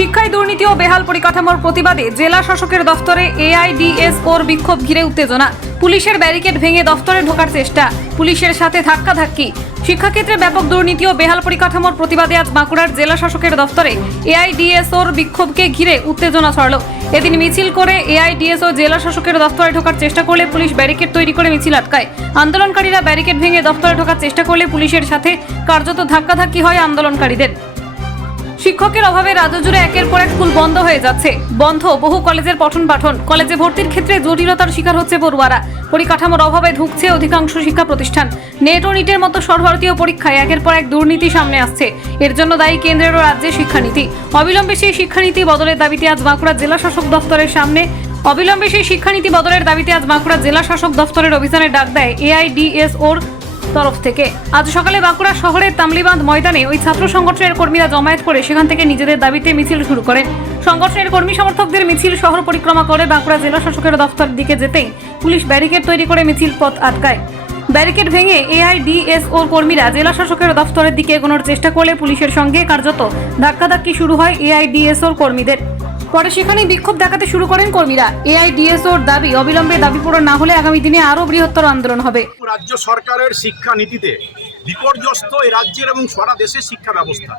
শিক্ষায় দুর্নীতি ও বেহাল পরিকাঠামোর প্রতিবাদে জেলা শাসকের দফতরে এআইডিএসওর বিক্ষোভ ঘিরে উত্তেজনা। পুলিশের ব্যারিকেড ভেঙে দফতরে ঢোকার চেষ্টা, পুলিশের সাথে ধাক্কাধাক্কি। শিক্ষাক্ষেত্রে ব্যাপক দুর্নীতি ও বেহাল পরিকাঠামোর প্রতিবাদে আজ বাঁকুড়ার জেলা শাসকের দফতরে এআইডিএসওর বিক্ষোভকে ঘিরে উত্তেজনা ছড়ালো। এদিন মিছিল করে এআইডিএসও জেলা শাসকের দফতরে ঢোকার চেষ্টা করলে পুলিশ ব্যারিকেড তৈরি করে মিছিল আটকায়। আন্দোলনকারীরা ব্যারিকেড ভেঙে দফতরে ঢোকার চেষ্টা করলে পুলিশের সাথে কার্যত ধাক্কাধাক্কি হয় আন্দোলনকারীদের। শিক্ষকের অভাবে রাজ্য জুড়ে একের পর এক স্কুল বন্ধ হয়ে যাচ্ছে। বন্ধ বহু কলেজের পঠন পাঠন। কলেজে ভর্তির ক্ষেত্রে জটিলতার শিকার হচ্ছে পড়ুয়ারা। পরিকাঠামোর অভাবে ধুঁকছে অধিকাংশ শিক্ষা প্রতিষ্ঠান। নেট ও নিটের মতো সর্বভারতীয় পরীক্ষায় একের পর এক দুর্নীতি সামনে আসছে। এর জন্য দায়ী কেন্দ্রের ও রাজ্যের শিক্ষানীতি। অবিলম্বে সেই শিক্ষানীতি বদলের দাবিতে আজ বাঁকুড়া জেলা শাসক দফতরের সামনে জেলা শাসক দফতরের অভিযানের ডাক দেয় এআইডিএসওর তরফ থেকে। আজ সকালে বাঁকুড়া শহরের তামলিবাঁধ ময়দানে ওই ছাত্র সংগঠনের কর্মীরা জমায়েত করে সেখান থেকে নিজেদের দাবিতে মিছিল শুরু করেন। সংগঠনের কর্মী সমর্থকদের মিছিল শহর পরিক্রমা করে বাঁকুড়া জেলা শাসকের দফতরের দিকে যেতেই পুলিশ ব্যারিকেড তৈরি করে মিছিল পথ আটকায়। ব্যারিকেড ভেঙে এআইডিএসওর কর্মীরা জেলা শাসকের দফতরের দিকে এগোনোর চেষ্টা করলে পুলিশের সঙ্গে কার্যত ধাক্কাধাক্কি শুরু হয় এআইডিএসওর কর্মীদের। পরে সেখানেই বিক্ষোভ দেখাতে শুরু করেন কর্মীরা। এআইডিএসওর দাবি, অবিলম্বে দাবি পূরণ না হলে আগামী দিনে আরো বৃহত্তর আন্দোলন হবে। রাজ্য সরকারের শিক্ষা নীতিতে বিপর্যস্ত এই রাজ্যের এবং সারা দেশের শিক্ষা ব্যবস্থা।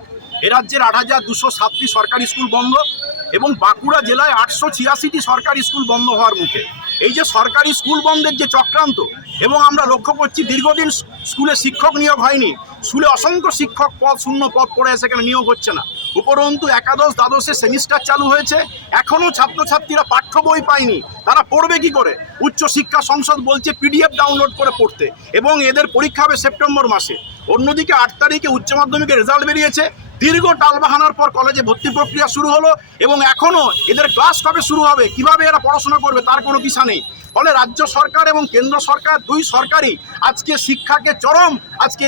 এ রাজ্যের ৮,২০৭টি সরকারি স্কুল বন্ধ এবং বাঁকুড়া জেলায় ৮৮৬টি সরকারি স্কুল বন্ধ হওয়ার মুখে। এই যে সরকারি স্কুল বন্ধের যে চক্রান্ত, এবং আমরা লক্ষ্য করছি দীর্ঘদিন স্কুলে শিক্ষক নিয়োগ হয়নি, স্কুলে অসংখ্য শিক্ষক পদ শূন্য পদ পড়ে সেখানে নিয়োগ হচ্ছে না। উপরন্তু একাদশ দ্বাদশের সেমিস্টার চালু হয়েছে, এখনও ছাত্রছাত্রীরা পাঠ্য বই পায়নি। তারা পড়বে কি করে? উচ্চশিক্ষা সংসদ বলছে পিডিএফ ডাউনলোড করে পড়তে, এবং এদের পরীক্ষা হবে সেপ্টেম্বর মাসে। অন্যদিকে 8 তারিখে উচ্চ মাধ্যমিকের রেজাল্ট বেরিয়েছে। দীর্ঘ টালবাহানার পর কলেজে ভর্তি প্রক্রিয়া শুরু হলো, এবং এখনও এদের ক্লাস কবে শুরু হবে, কিভাবে এরা পড়াশোনা করবে তার কোনো দিশা নেই। ফলে রাজ্য সরকার এবং কেন্দ্র সরকার দুই সরকারই আজকে শিক্ষাকে চরম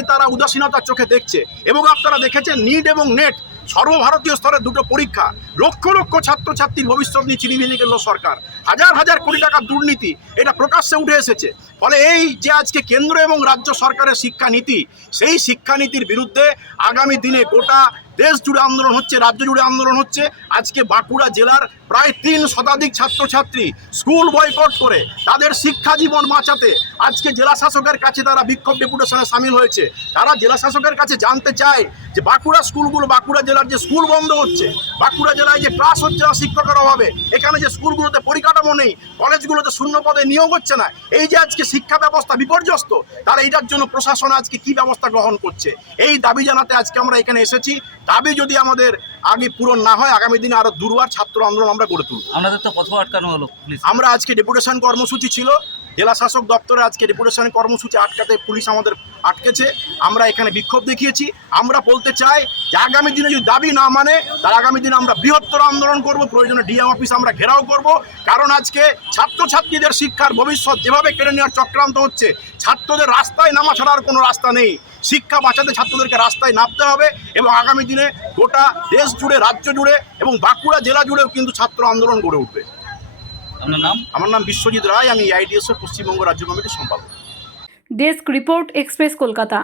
তারা উদাসীনতার চোখে দেখছে। এবং আপনারা দেখেছেন নিট এবং নেট সর্বভারতীয় স্তরে দুটো পরীক্ষা, লক্ষ লক্ষ ছাত্রছাত্রীর ভবিষ্যৎ নিয়ে চিনিমিনি গেল সরকার। হাজার হাজার কোটি টাকার দুর্নীতি এটা প্রকাশ্যে উঠে এসেছে। ফলে এই যে আজকে কেন্দ্র এবং রাজ্য সরকারের শিক্ষানীতি, সেই শিক্ষানীতির বিরুদ্ধে আগামী দিনে গোটা দেশ জুড়ে আন্দোলন হচ্ছে, রাজ্য জুড়ে আন্দোলন হচ্ছে। আজকে বাঁকুড়া জেলার প্রায় 3 শতাধিক ছাত্রছাত্রী স্কুল বয়কট করে তাদের শিক্ষা জীবন বাঁচাতে আজকে জেলা শাসকের কাছে তারা বিক্ষোভ ডেপুটেশনে সামিল হয়েছে। তারা জেলা শাসকের কাছে জানতে চায় যে বাঁকুড়া স্কুলগুলো, বাঁকুড়া জেলার যে স্কুল বন্ধ হচ্ছে, বাঁকুড়া জেলায় যে ক্লাস হচ্ছে না শিক্ষকের অভাবে, এখানে যে স্কুলগুলোতে পরিকাঠামো নেই, কলেজগুলোতে শূন্য পদে নিয়োগ হচ্ছে না, এই যে আজকে শিক্ষা ব্যবস্থা বিপর্যস্ত, তারা এইটার জন্য প্রশাসন আজকে কি ব্যবস্থা গ্রহণ করছে, এই দাবি জানাতে আজকে আমরা এখানে এসেছি। দাবি যদি আমাদের আগে পূরণ না হয়, আগামী দিনে আরো দুর্বার ছাত্র আন্দোলন আমরা গড়ে তুলব। আমাদের তো পথ আটকানো হলো। আমরা আজকে ডেপুটেশন কর্মসূচি ছিল, জেলা শাসক দপ্তরে আজকে ডেপুটেশন কর্মসূচি আটকাতে পুলিশ আমাদের আটকেছে। আমরা এখানে বিক্ষোভ দেখিয়েছি। আমরা বলতে চাই যে আগামী দিনে যদি দাবি না মানে, তার আগামী দিনে আমরা বৃহত্তর আন্দোলন করব, প্রয়োজনে ডিএম অফিস আমরা ঘেরাও করব। কারণ আজকে ছাত্রছাত্রীদের শিক্ষার ভবিষ্যৎ যেভাবে কেড়ে নেওয়ার চক্রান্ত হচ্ছে, ছাত্রদের রাস্তায় নামা ছাড়া আর কোনো রাস্তা নেই। শিক্ষা বাঁচাতে ছাত্রদেরকে রাস্তায় নামতে হবে, এবং আগামী দিনে গোটা দেশ জুড়ে, রাজ্য জুড়ে এবং বাঁকুড়া জেলা জুড়েও কিন্তু ছাত্র আন্দোলন গড়ে উঠবে। আপনার নাম? আমার নাম বিশ্বজিৎ রায়, আমি এআইডিএসও পশ্চিমবঙ্গ রাজ্য কমিটির সম্পাদক। Desk report, express Kolkata.